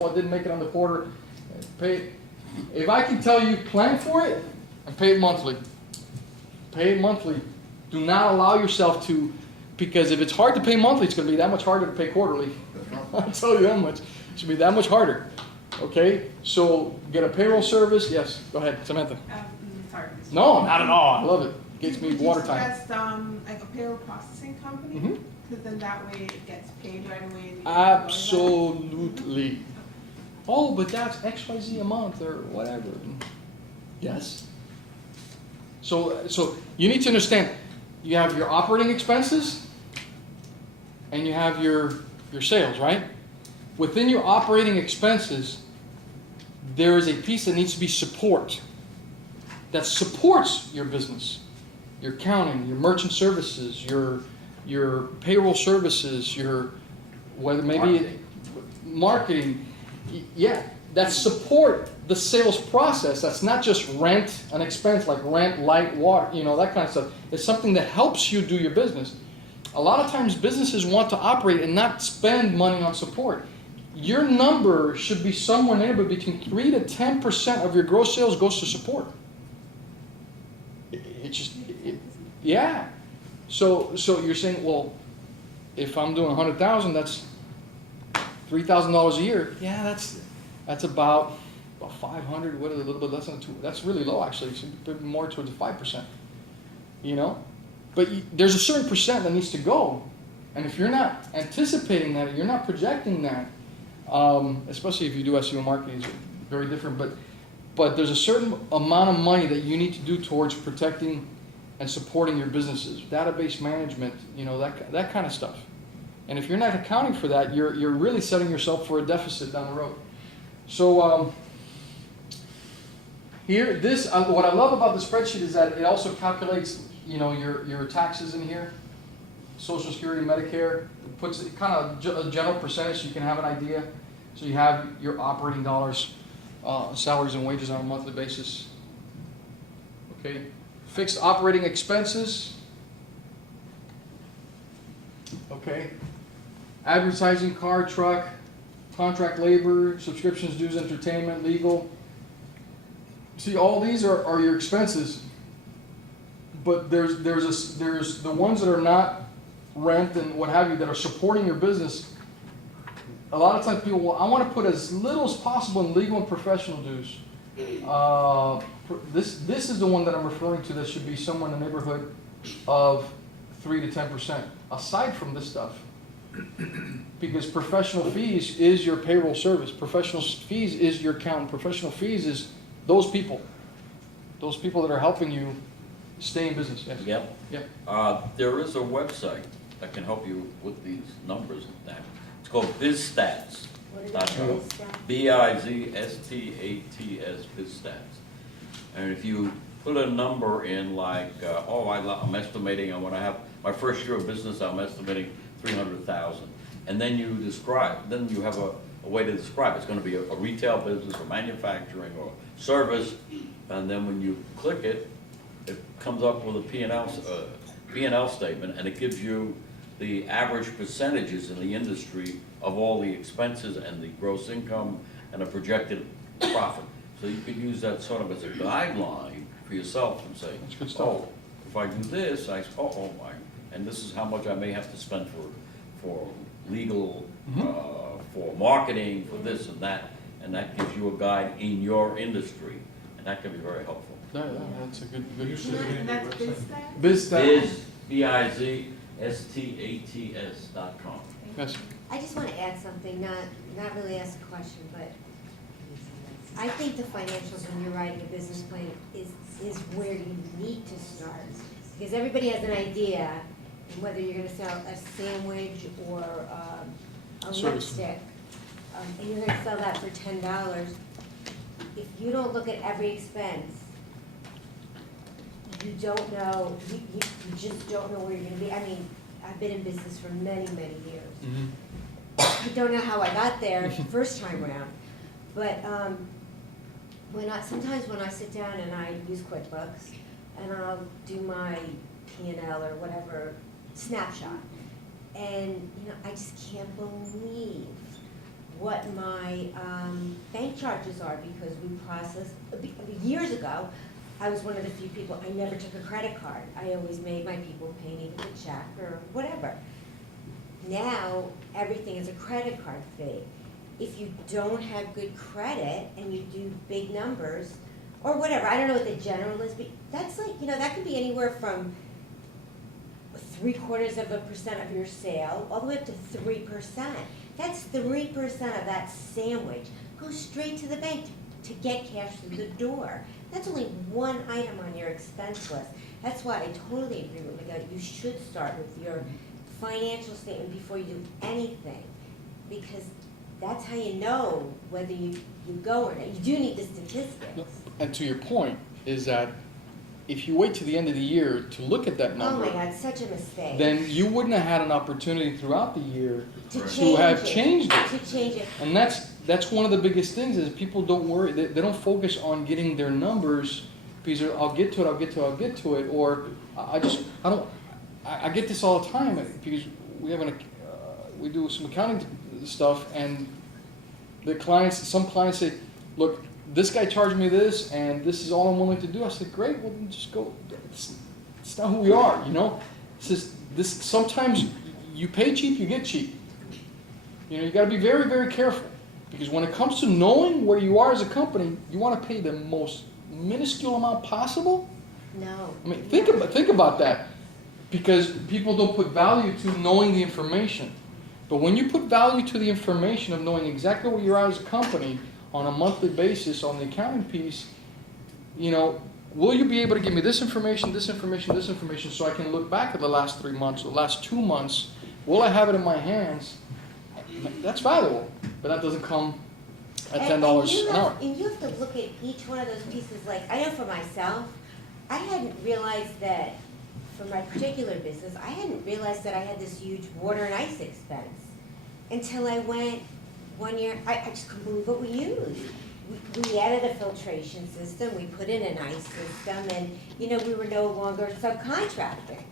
I didn't make it on the quarter. Pay. If I can tell you, plan for it and pay it monthly. Pay it monthly. Do not allow yourself to, because if it's hard to pay monthly, it's going to be that much harder to pay quarterly. I'll tell you that much. It should be that much harder. Okay? So get a payroll service. Yes, go ahead, Samantha. Sorry. No, not at all. I love it. Gets me water time. Would you suggest like a payroll processing company? Because then that way it gets paid right away. Absolutely. Oh, but that's XYZ a month or whatever. Yes. So you need to understand, you have your operating expenses and you have your sales, right? Within your operating expenses, there is a piece that needs to be support. That supports your business. Your accounting, your merchant services, your payroll services, your whether maybe marketing. Yeah, that support the sales process. That's not just rent, an expense like rent, light, water, that kind of stuff. It's something that helps you do your business. A lot of times businesses want to operate and not spend money on support. Your number should be somewhere neighborhood between 3 to 10% of your gross sales goes to support. Yeah. So you're saying, well, if I'm doing 100,000, that's $3,000 a year. Yeah, that's about 500. What is a little bit less than 2? That's really low, actually. It should be more towards the 5%. But there's a certain percent that needs to go, and if you're not anticipating that, you're not projecting that, especially if you do SEO marketing, it's very different. But there's a certain amount of money that you need to do towards protecting and supporting your businesses, database management, that kind of stuff. And if you're not accounting for that, you're really setting yourself for a deficit down the road. So here, what I love about the spreadsheet is that it also calculates, your taxes in here, Social Security, Medicare. It puts it kind of a general percentage so you can have an idea. So you have your operating dollars, salaries and wages on a monthly basis. Okay, fixed operating expenses. Okay. Advertising, car, truck, contract labor, subscriptions, dues, entertainment, legal. See, all these are your expenses, but there's the ones that are not rent and what have you that are supporting your business. A lot of times people, well, I want to put as little as possible in legal and professional dues. This is the one that I'm referring to that should be somewhere in the neighborhood of 3 to 10%. Aside from this stuff. Because professional fees is your payroll service. Professional fees is your accountant. Professional fees is those people that are helping you stay in business. Yes. Yep. Yeah. There is a website that can help you with these numbers and that. It's called BizStats. BIZSTATS, BizStats. And if you put a number in like, I'm estimating, I want to have my first year of business, I'm estimating 300,000. And then you have a way to describe it. It's going to be a retail business or manufacturing or service. And then when you click it, it comes up with a P&L statement, and it gives you the average percentages in the industry of all the expenses and the gross income and a projected profit. So you could use that sort of as a guideline for yourself and say, oh, if I do this, and this is how much I may have to spend for legal, for marketing, for this and that gives you a guide in your industry, and that can be very helpful. Yeah, that's a good use. And that's BizStats? BizStats. BIZSTATS.com. Yes. I just want to add something, not really ask a question, but I think the financials when you're writing a business plan is where you need to start. Because everybody has an idea, and whether you're going to sell a sandwich or a lipstick, and you're going to sell that for $10, if you don't look at every expense, you don't know, you just don't know where you're going to be. I mean, I've been in business for many, many years. I don't know how I got there first time around, but sometimes when I sit down and I use QuickBooks and I'll do my P&L or whatever snapshot, and I just can't believe what my bank charges are, because we processed, years ago, I was one of the few people, I never took a credit card. I always made my people pay me with a check or whatever. Now, everything is a credit card fee. If you don't have good credit and you do big numbers, or whatever, I don't know what the general is, but that's like, that could be anywhere from 0.75% of your sale, all the way up to 3%. That's 3% of that sandwich goes straight to the bank to get cash through the door. That's only one item on your expense list. That's why I totally agree with Miguel. You should start with your financial statement before you do anything, because that's how you know whether you go or not. You do need the statistics. And to your point, is that if you wait to the end of the year to look at that Oh number, my God, such a mistake. then you wouldn't have had an opportunity throughout the year To Right. to have change changed it. To change it. And that's one of the biggest things, is people don't worry, they don't focus on getting their numbers, because I'll get to it, or I get this all the time, because we do some accounting stuff, and some clients say, look, this guy charged me this, and this is all I'm willing to do. I said, great, well then just go. It's not who we are, It's just this. Sometimes you pay cheap, you get cheap. You got to be very, very careful, because when it comes to knowing where you are as a company, you want to pay the most minuscule amount possible. No. I mean, think about that, because people don't put value to knowing the information. But when you put value to the information of knowing exactly where you are as a company on a monthly basis on the accounting piece, will you be able to give me this information, so I can look back at the last 3 months, or the last 2 months? Will I have it in my hands? That's valuable, but that doesn't come at $10 an hour. And you have to look at each one of those pieces. Like, I know for myself, I hadn't realized that for my particular business, I hadn't realized that I had this huge water and ice expense until I went one year. I just couldn't believe what we used. We added a filtration system, we put in an ice system, and we were no longer subcontracting.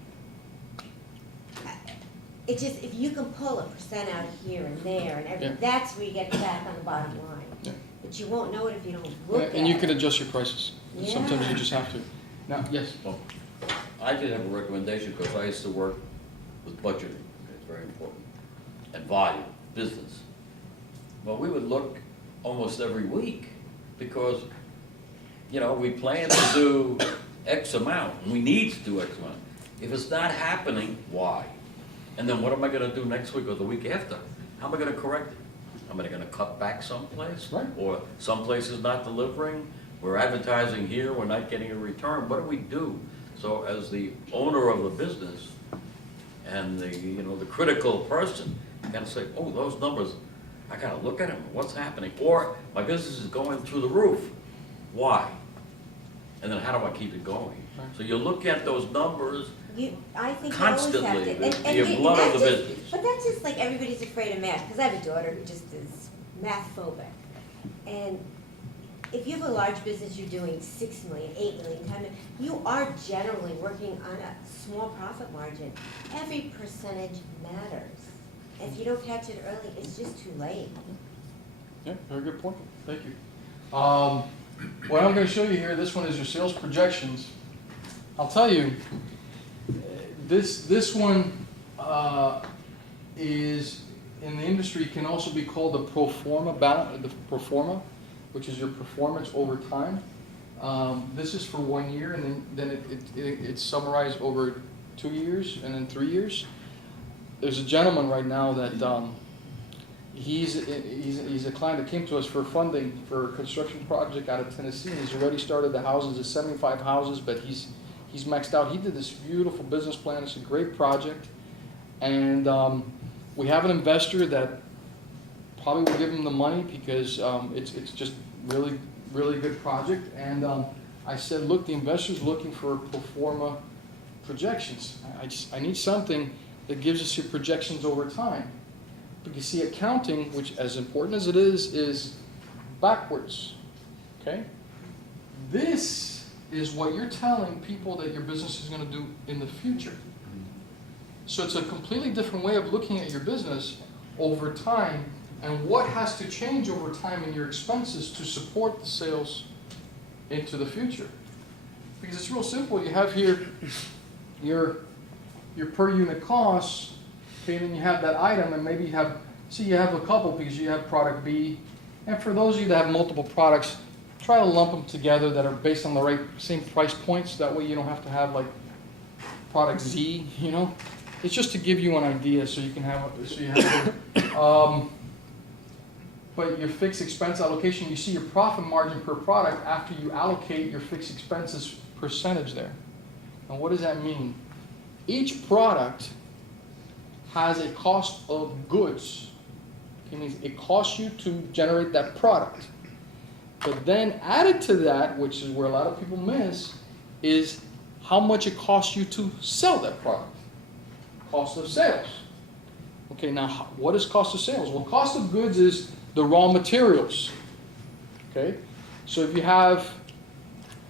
It just, if you can pull a percent out here and there and everything, that's where you get back on the bottom line. Yeah. But you won't know it if you don't look at it. And you can adjust your prices. Sometimes Yeah. you just have to. Now, yes. Well, I did have a recommendation, because I used to work with budgeting, it's very important, and volume, business. Well, we would look almost every week, because, we plan to do X amount, and we need to do X amount. If it's not happening, why? And then what am I gonna do next week or the week after? How am I gonna correct it? Am I gonna cut back someplace? Right. Or some places not delivering? We're advertising here, we're not getting a return, what do we do? So as the owner of the business and the critical person, you gotta say, oh, those numbers, I gotta look at them, what's happening? Or my business is going through the roof, why? And then how do I keep it going? Right. So you look at those numbers, I think you always have to. Constantly, the blood of the business. But that's just like everybody's afraid of math, because I have a daughter who just is math phobic. And if you have a large business, you're doing 6 million, 8 million, 10 million, you are generally working on a small profit margin. Every percentage matters. If you don't catch it early, it's just too late. Yeah, very good point. Thank you. What I'm going to show you here, this one is your sales projections. I'll tell you, this one is in the industry can also be called the pro forma balance, the pro forma, which is your performance over time. This is for 1 year, and then it's summarized over 2 years and then 3 years. There's a gentleman right now that he's a client that came to us for funding for a construction project out of Tennessee. He's already started the houses, it's 75 houses, but he's maxed out. He did this beautiful business plan. It's a great project, and we have an investor that probably will give him the money because it's just really good project. And I said, look, the investor's looking for pro forma projections. I need something that gives us your projections over time. But you see, accounting, which as important as it is backwards. Okay? This is what you're telling people that your business is going to do in the future. So it's a completely different way of looking at your business over time and what has to change over time in your expenses to support the sales into the future. Because it's real simple. You have here your per unit costs, okay, and then you have that item, and maybe you have, see, you have a couple because you have product B. And for those of you that have multiple products, try to lump them together that are based on the same price points. That way you don't have to have like product Z, you know. It's just to give you an idea so you can have, but your fixed expense allocation, you see your profit margin per product after you allocate your fixed expenses percentage there. And what does that mean? Each product has a cost of goods. It means it costs you to generate that product. But then added to that, which is where a lot of people miss, is how much it costs you to sell that product. Cost of sales. Okay, now what is cost of sales? Well, cost of goods is the raw materials. Okay, so if you have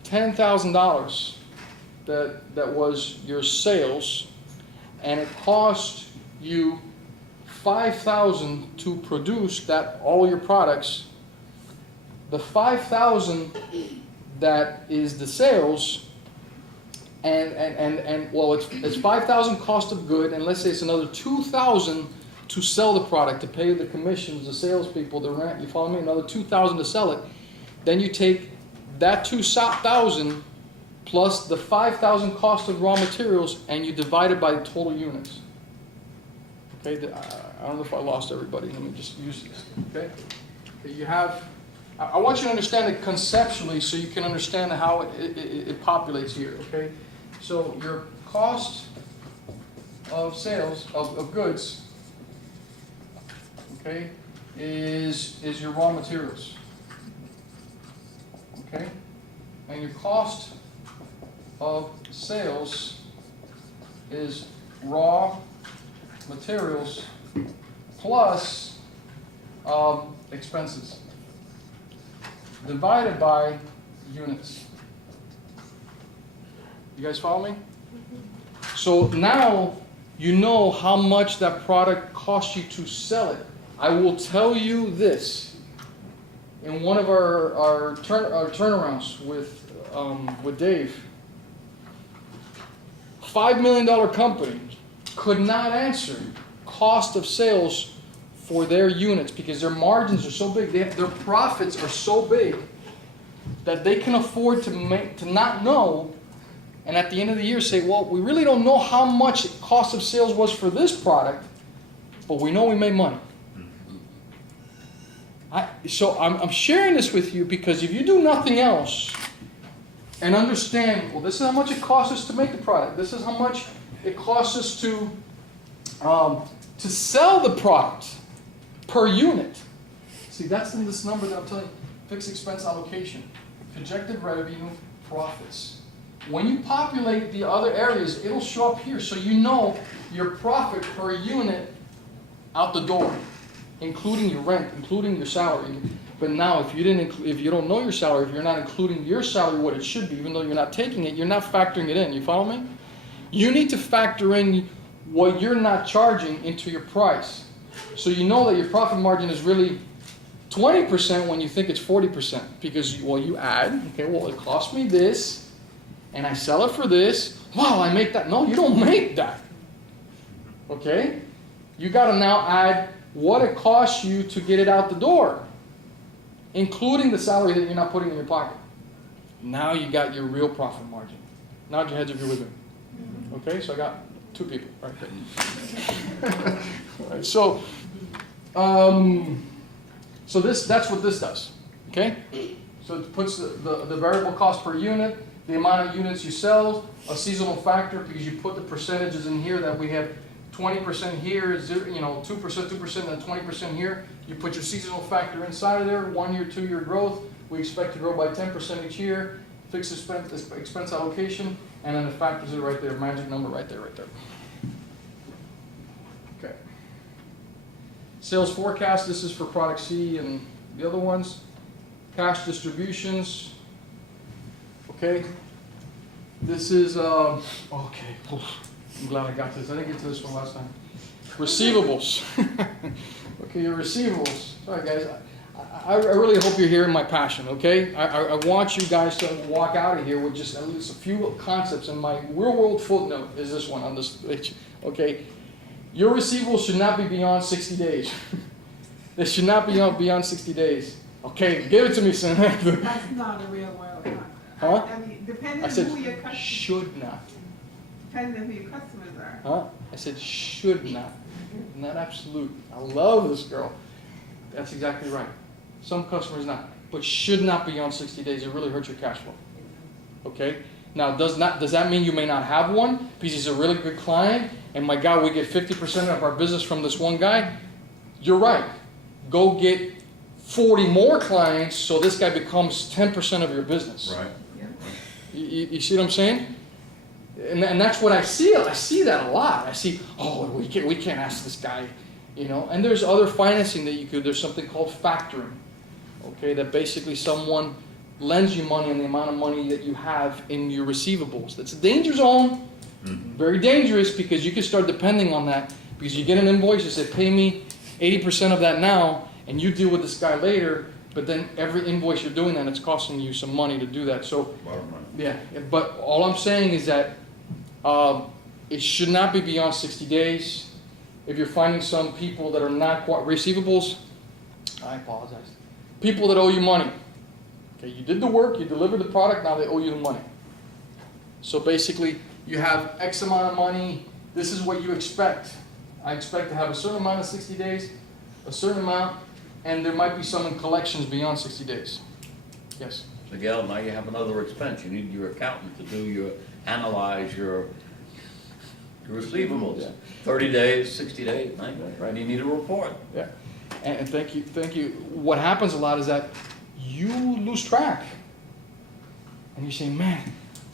$10,000 that was your sales, and it cost you $5,000 to produce that all your products, the $5,000 that is the sales, and well, it's $5,000 cost of good, and let's say it's another $2,000 to sell the product, to pay the commissions, the salespeople, the rent. You follow me? Another $2,000 to sell it. Then you take that $2,000 plus the $5,000 cost of raw materials, and you divide it by the total units. Okay, I don't know if I lost everybody. Let me just use this. Okay, you have. I want you to understand it conceptually, so you can understand how it populates here. Okay, so your cost of sales of goods, okay, is your raw materials. Okay, and your cost of sales is raw materials plus expenses divided by units. You guys follow me? So now you know how much that product costs you to sell it. I will tell you this. In one of our turnarounds with Dave, $5 million company could not answer cost of sales for their units because their margins are so big, their profits are so big that they can afford to not know, and at the end of the year say, well, we really don't know how much cost of sales was for this product, but we know we made money. So I'm sharing this with you because if you do nothing else and understand, well, this is how much it costs us to make the product. This is how much it costs us to sell the product per unit. See, that's in this number that I'm telling you, fixed expense allocation, projected revenue, profits. When you populate the other areas, it'll show up here, so you know your profit per unit out the door, including your rent, including your salary. But now, if you don't know your salary, if you're not including your salary what it should be, even though you're not taking it, you're not factoring it in. You follow me? You need to factor in what you're not charging into your price. So you know that your profit margin is really 20% when you think it's 40%. Because, well, you add, okay, well, it cost me this, and I sell it for this. Wow, I make that. No, you don't make that. Okay? You got to now add what it costs you to get it out the door, including the salary that you're not putting in your pocket. Now you got your real profit margin. Nod your heads if you're with me. Okay, so I got 2 people right there. All right, so that's what this does. Okay, so it puts the variable cost per unit, the amount of units you sell, a seasonal factor because you put the percentages in here that we have. 20% here, 2%, 2%, and 20% here. You put your seasonal factor inside of there, 1 year, 2 year growth. We expect to grow by 10% each year. Fixed expense allocation, and then it factors it right there, magic number right there, Okay. Sales forecast, this is for product C and the other ones. Cash distributions, okay. This is, okay. I'm glad I got this. I didn't get to this one last time. Receivables. Okay, your receivables. Sorry, guys. I really hope you're hearing my passion, okay? I want you guys to walk out of here with just at least a few concepts. And my real-world footnote is this one on this page, okay? Your receivables should not be beyond 60 days. They should not be beyond 60 days. Okay, give it to me, son. That's not a real world contract. Huh? I mean, depending I on said who your customers, should not. depending on who your customers are. Huh? I said should not, not absolute. I love this girl. That's exactly right. Some customers not, but should not be on 60 days. It really hurts your cash flow. Okay? Now, does that mean you may not have one because he's a really good client and my God, we get 50% of our business from this one guy? You're right. Go get 40 more clients so this guy becomes 10% of your business. Right. You see what I'm saying? And that's what I see. I see that a lot. I see, oh, we can't ask this guy, you know. And there's other financing that you could. There's something called factoring, okay, that basically someone lends you money on the amount of money that you have in your receivables. That's a danger zone. Very dangerous because you can start depending on that because you get an invoice, you say, pay me 80% of that now, and you deal with this guy later. But then every invoice you're doing that, it's costing you some money to do that. So, yeah. But all I'm saying is that it should not be beyond 60 days. If you're finding some people that are not receivables, I apologize. People that owe you money. Okay, you did the work, you delivered the product, now they owe you the money. So basically, you have X amount of money, this is what you expect. I expect to have a certain amount of 60 days, a certain amount, and there might be some in collections beyond 60 days. Yes? Miguel, now you have another expense. You need your accountant to analyze your receivables. Yeah. 30 days, 60 days, 90 days, right? You need a report. Yeah. And thank you. What happens a lot is that you lose track. And you say, man,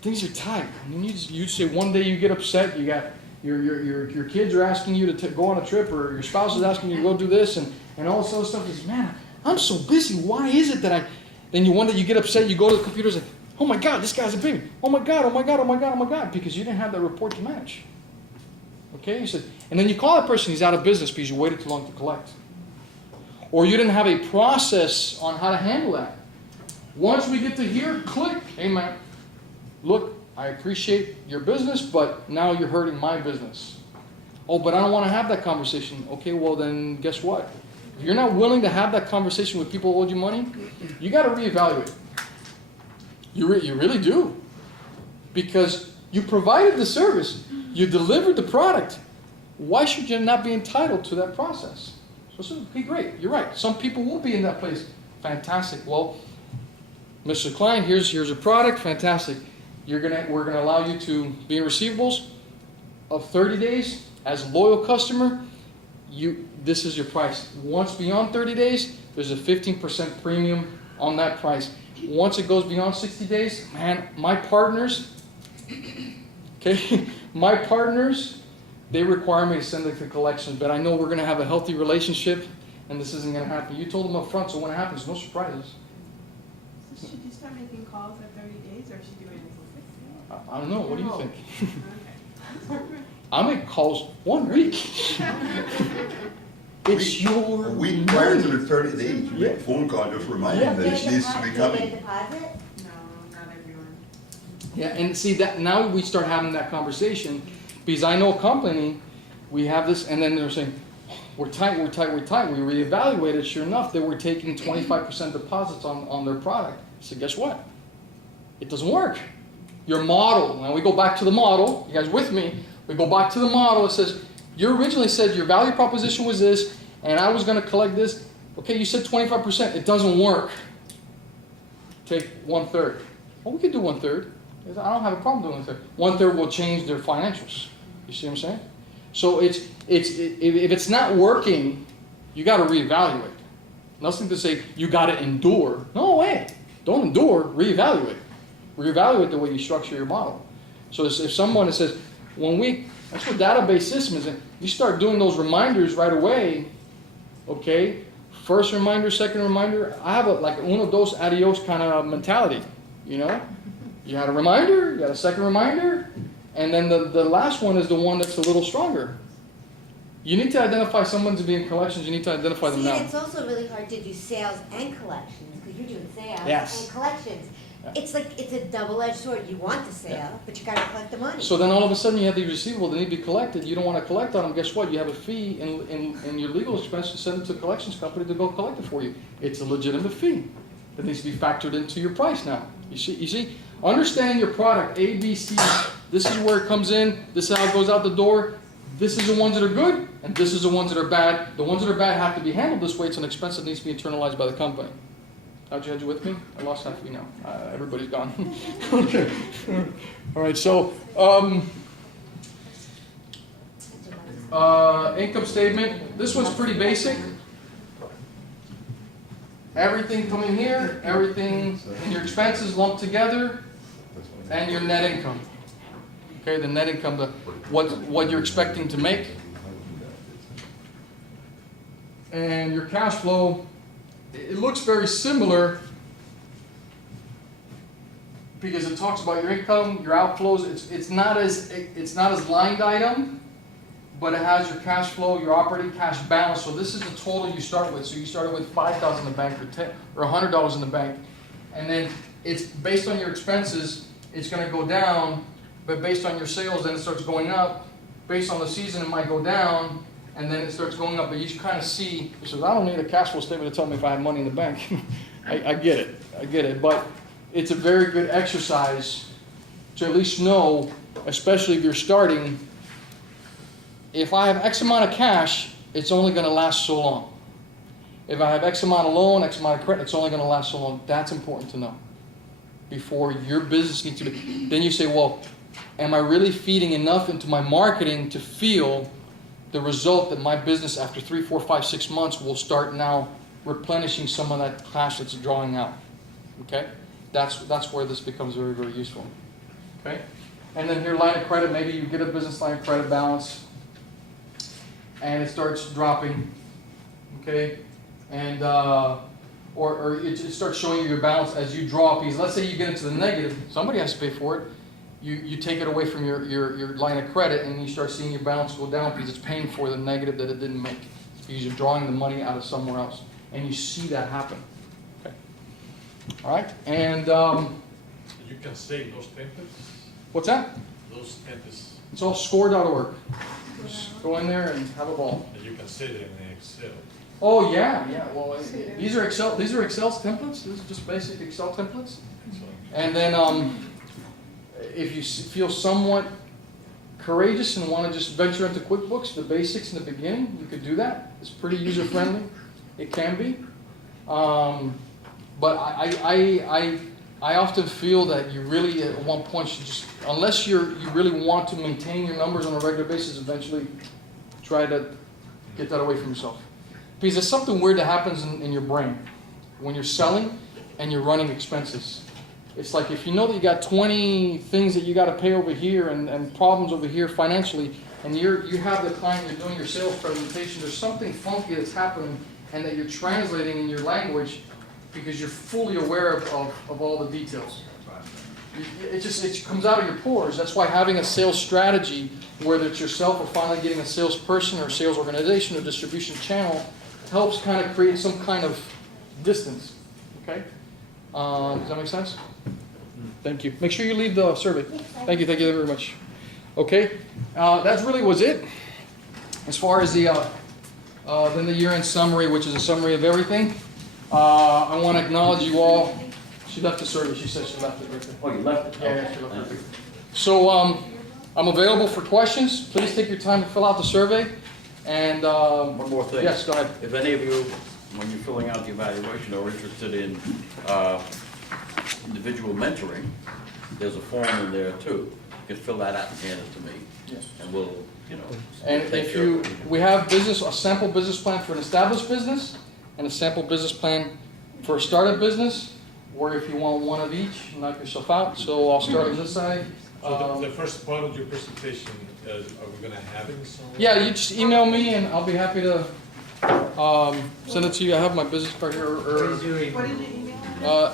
things are tight. I mean, you say one day you get upset, you got your kids are asking you to go on a trip, or your spouse is asking you to go do this, and all this other stuff is, man, I'm so busy. Why is it that then you one day you get upset, you go to the computer and say, oh my God, this guy's a baby. Oh my God, oh my God, oh my God, oh my God, because you didn't have that report to manage. Okay, you said, and then you call that person, he's out of business because you waited too long to collect. Or you didn't have a process on how to handle that. Once we get to here, click, hey man, look, I appreciate your business, but now you're hurting my business. Oh, but I don't want to have that conversation. Okay, well then guess what? If you're not willing to have that conversation with people who owe you money, you got to reevaluate. You really do. Because you provided the service. You delivered the product. Why should you not be entitled to that process? So this would be great. You're right. Some people will be in that place. Fantastic. Well, Mr. Klein, here's a product. Fantastic. We're gonna allow you to be in receivables of 30 days as a loyal customer. This is your price. Once beyond 30 days, there's a 15% premium on that price. Once it goes beyond 60 days, man, my partners, okay, they require me to send it to collections, but I know we're gonna have a healthy relationship, and this isn't gonna happen. You told them up front, so when it happens, no surprises. So should you start making calls at 30 days, or should you wait until 60? I don't know. What do you think? Okay. I make calls 1 week. It's your A week prior to money. the 30 days, you make a phone call, just remind Yeah. them that it needs to be Get a coming. deposit? No, not everyone. Yeah, and see that now we start having that conversation because I know a company, we have this, and then they're saying, we're tight. We reevaluated, sure enough, they were taking 25% deposits on their product. So guess what? It doesn't work. Your model, now we go back to the model, you guys with me? We go back to the model, it says, you originally said your value proposition was this, and I was gonna collect this. Okay, you said 25%, it doesn't work. Take 1/3. Well, we could do 1/3. I don't have a problem doing 1/3. 1/3 will change their financials. You see what I'm saying? So if it's not working, you gotta reevaluate. Nothing to say, you gotta endure. No way, don't endure, reevaluate. Reevaluate the way you structure your model. So if someone says, that's what database system is. You start doing those reminders right away, okay? First reminder, second reminder. I have like uno, dos, adios kind of mentality, you know? You had a reminder, you got a second reminder, and then the last one is the one that's a little stronger. You need to identify someone to be in collections, you need to identify them See, now. it's also really hard to do sales and collections, because you're doing sales Yes. and collections. Yeah. It's like, it's a double-edged sword. You want the sale, Yeah. but you gotta collect the money. So then all of a sudden you have these receivables that need to be collected, you don't wanna collect on them, guess what? You have a fee in your legal expense to send it to a collections company to go collect it for you. It's a legitimate fee that needs to be factored into your price now. You see, understanding your product, A, B, C, this is where it comes in, this is how it goes out the door, this is the ones that are good, and this is the ones that are bad. The ones that are bad have to be handled this way, it's an expense that needs to be internalized by the company. How'd you with me? I lost half of you now. Everybody's gone. Okay. All right, so, income statement. This one's pretty basic. Everything coming here, everything in your expenses lumped together, and your net income. Okay, the net income, what you're expecting to make. And your cash flow, it looks very similar because it talks about your income, your outflows. It's not as line item, but it has your cash flow, your operating cash balance. So this is the total you start with. So you started with $5,000 in the bank or $100 in the bank, and then it's based on your expenses. It's going to go down, but based on your sales, then it starts going up. Based on the season, it might go down. And then it starts going up, but you kind of see, he says, I don't need a cash flow statement to tell me if I have money in the bank. I get it, but it's a very good exercise to at least know, especially if you're starting, if I have X amount of cash, it's only going to last so long. If I have X amount of loan, X amount of credit, it's only going to last so long. That's important to know before your business needs to be. Then you say, well, am I really feeding enough into my marketing to feel the result that my business after 3, 4, 5, 6 months will start now replenishing some of that cash that's drawing out. Okay? That's where this becomes very, very useful. Okay? And then here, line of credit, maybe you get a business line of credit balance and it starts dropping. Okay? And or it starts showing you your balance as you draw because let's say you get into the negative, somebody has to pay for it. You take it away from your line of credit and you start seeing your balance go down because it's paying for the negative that it didn't make. Because you're drawing the money out of somewhere else. And you see that happen. Okay. All right. And You can save those templates. what's that? Those templates, It's all score.org. Just go in there and have a ball. and you can save them in Excel. Oh yeah. Well, these are Excel templates. These are just basic Excel templates. So And then if you feel somewhat courageous and want to just venture into QuickBooks, the basics in the beginning, you could do that. It's pretty user-friendly. It can be. But I often feel that you really at one point should just, unless you really want to maintain your numbers on a regular basis, eventually try to get that away from yourself. Because there's something weird that happens in your brain when you're selling and you're running expenses. It's like if you know that you got 20 things that you got to pay over here and problems over here financially, and you have the client, you're doing your sales presentation, there's something funky that's happening and that you're translating in your language because you're fully aware of all the details. It comes out of your pores. That's why having a sales strategy, whether it's yourself or finally getting a salesperson or a sales organization or distribution channel, helps kind of create some kind of distance. Okay? Does that make sense? Thank you. Make sure you leave the survey. Thank you very much. Okay, that really was it. As far as the then the year-end summary, which is a summary of everything. I want to acknowledge you all. She left the survey. She said she left it right there. Oh, you left it? Yeah, she left it. So I'm available for questions. Please take your time to fill out the survey. And One more thing. yes, go ahead. If any of you, when you're filling out the evaluation, are interested in individual mentoring, there's a form in there too. You can fill that out and hand it to me, Yeah. and we'll, And take if care you, of it. we have a sample business plan for an established business and a sample business plan for a startup business, or if you want one of each, knock yourself out. So I'll start on this side. So the first part of your presentation, are we gonna have it somewhere? Yeah, you just email me and I'll be happy to send it to you. I have my business card here. What is your email?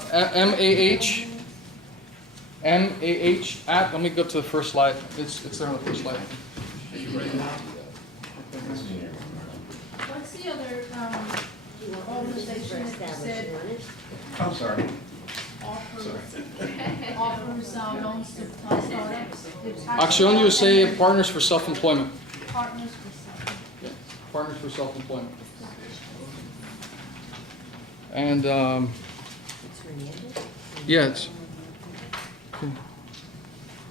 MAH at, let me go to the first slide. It's there on the first slide. What's the other, You want organization that you established, said you want it? I'm sorry. offers loans to startups? Action USA Partners for Self-Employment. Partners for self. Yeah, Partners for Self-Employment. And, It's Hernandez? yeah, it's,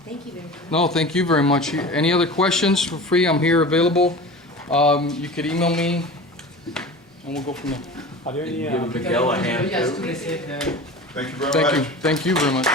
Thank you very much. no, thank you very much. Any other questions? Feel free, I'm here available. You could email me, and we'll go from there. Are there any, Give Miguel a hand too. Thank you very much. Thank you very much.